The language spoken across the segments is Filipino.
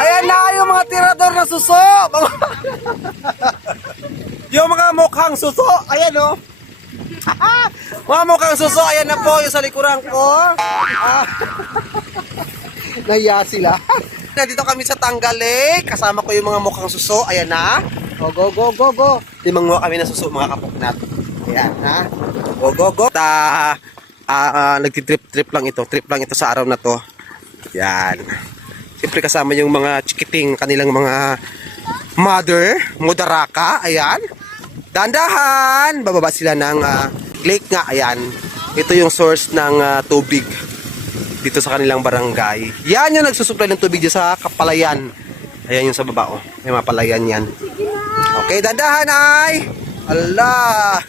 Ayan na yung mga tirador na suso. Yung mga mukhang suso. Ayan o. Mga mukhang suso. Ayan na po yung sa likuran ko. Nahiya sila. Nandito kami sa Tanggal Lake. Kasama ko yung mga mukhang suso. Ayan na. Go, go, go, go, go. Limang kami na suso mga kapuknat. Ayan na. Go, go, go. Nagtitrip lang ito. Trip lang ito sa araw na to. Ayan. Siyempre kasama yung mga chikiting kanilang mga mother, mudaraka. Ayan. Dandahan. Bababa sila ng lake nga. Ayan. Ito yung source ng tubig dito sa kanilang barangay. Yan yung nagsusupply ng tubig dyan sa Kapalayan. Ayan yung sa baba, oh. May mapalayan yan. Okay, dandahan ay. Allah.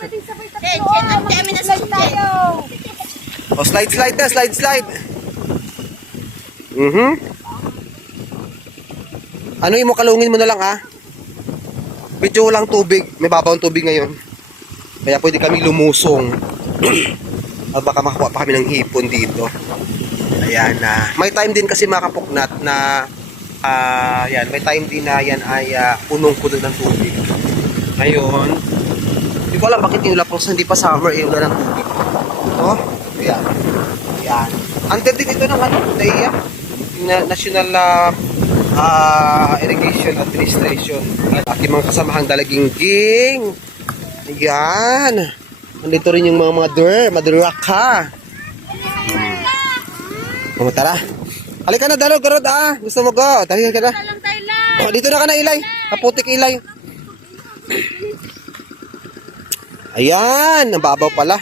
Oh, slide na, slide. Ano yung mo, kalungin mo na lang, Medyo lang tubig. May babawang tubig ngayon. Kaya pwede kami lumusong. Baka makakuha pa kami ng hipon dito. Ayan na. May time din kasi mga kapuknat na yan, may time din na yan ay punong-puno ng tubig. Ngayon, hindi ko alam bakit yung lapos hindi pa summer eh, wala ng tubig. Oh, ayan. Ayan. Under din ito ng NAIA, National Irrigation Administration. Aking mga kasamahang dalaging-ging. Ayan. Nandito rin yung mga madraka. Tara. Halika na, Darod, Gusto mo go? Tari ka na. Oh, dito na ka na, Ilay. Kaputik, Ilay. Ayan, ang babaw pala.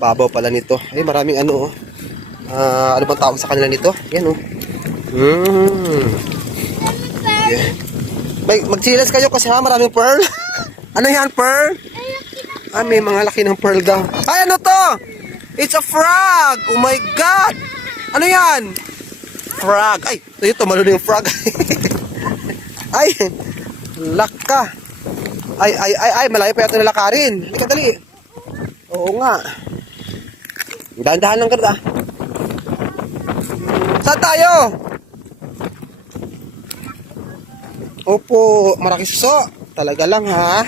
Babaw pala nito. Ay, maraming ano, ano bang tawag sa kanila nito? Yan, Yeah. Magchilas kayo kasi maraming pearl. Ano yan, pearl? May mga laki ng pearl daw. Ay, ano to? It's a frog! Oh my God! Ano yan? Frog. Ay, ito tumalon yung frog. Ay, laka. Ay, malayo pa yata nalakarin. Halika, dali. Oo nga. Dahan-dahan lang ka. Saan tayo? Opo, maraming suso. Talaga lang, ha?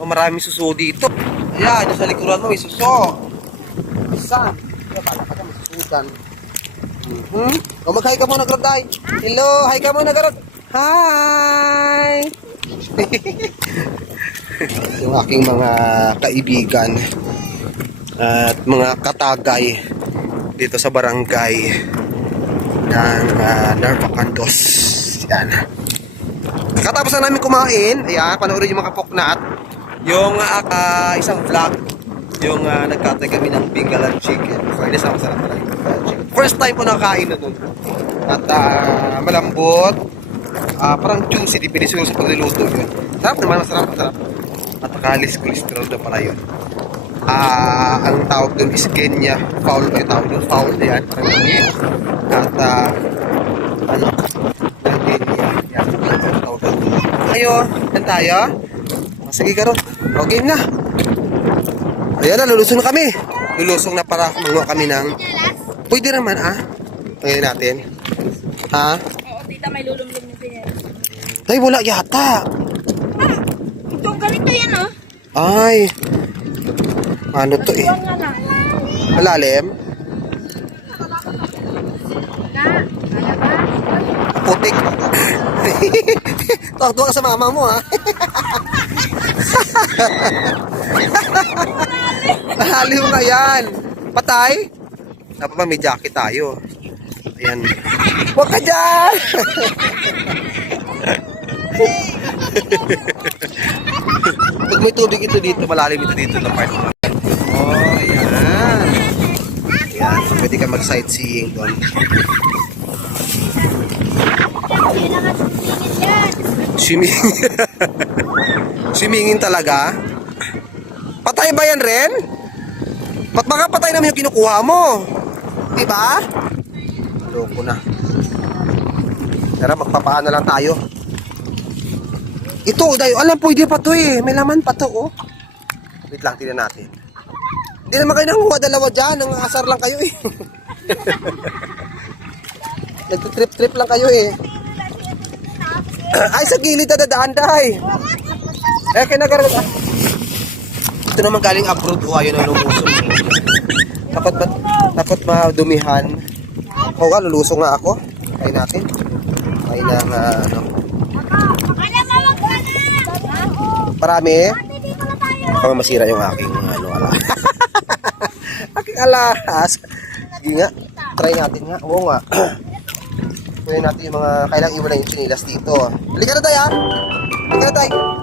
O, maraming suso dito. Ayan, sa likuran mo may suso. Saan? Kaya pala ka na masusudan. O, mag-hi ka muna, Garoday. Hello, hi ka muna, Garod. Hi! Yung aking mga kaibigan at mga katagay dito sa barangay ng Narvacandos. Yan. Katapos na namin kumain, ayan, panoorin yung mga kapoknat, yung isang vlog, yung nagkatay kami ng Bengalan chicken. Fairness, masarap pala yung Bengalan chicken. First time ko nakakain na dun. At malambot, parang juicy, dipindi siguro sa pagluluto yun. Sarap naman, masarap. At nakalis cholesterol na pala yun. Ang tawag dun is Kenya. Foul ba yung tawag dun? Foul na yan. Parang yun. At Kenya. Yan, ang tawag dun. Ayo, yan tayo. Sige ka ron. O, game na. Ayan na, lulusong na kami. Lulusong na para manguha kami ng... Pwede naman, Tingnan natin. Oo, tita, may lulumlum yung siya. Ay, wala yata. Ito, ganito yan, Ay. Ano to eh? Malalim? Putik. Tuwag-tuwa ka sa mama mo, Malalim nga yan. Patay? Dapat ba may jacket tayo? Ayan. Huwag ka dyan! Pag may tubig ito dito, malalim ito dito na part. Oh, ayan. Ayan, pwede ka mag-sightseeing doon. Swimming. Swimmingin talaga? Patay ba yan, Ren? Ba't baka patay naman yung kinukuha mo? Diba? Loko na. Tara, magpapaan na lang tayo. Ito, dayo, alam, pwede pa to eh. May laman pa to, Wait lang, tingnan natin. Hindi naman kayo nanguha dalawa dyan. Nang asar lang kayo eh. Nagtitrip-trip lang kayo eh. Ay, sa gilid na dadaan, day. Eh, kinagaraga. Ito naman galing abroad. Oh, ayun ang lumusong. Takot madumihan. Oo nga, lulusong nga ako. Kain natin. Kain na nga, ano. Parami eh. Baka masira yung aking, ano, ala. Aking alahas. Sige nga. Try natin nga. Oo nga. Kunin natin yung mga, kailang iwan na yung sinilas dito. Halika na tayo, ha? Halika na tayo.